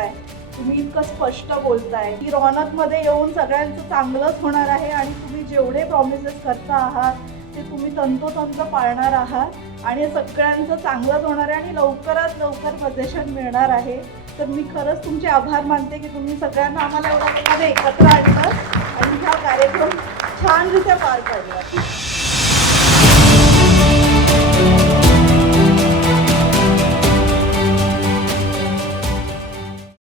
करताय, तुम्ही इतकं स्पष्ट बोलताय की रौनकमध्ये येऊन सगळ्यांचं चांगलंच होणार आहे आणि तुम्ही जेवढे प्रॉमिसेस करता आहात ते तुम्ही तंतोतंत पाळणार आहात आणि सगळ्यांचं चांगलंच होणार आहे आणि लवकरात लवकर पोझिशन मिळणार आहे. तर मी खरंच तुमचे आभार मानते की तुम्ही सगळ्यांना आम्हाला एवढ्या प्रकारे एकत्र आणलं आणि हा कार्यक्रम छानरित्या पार पाडला.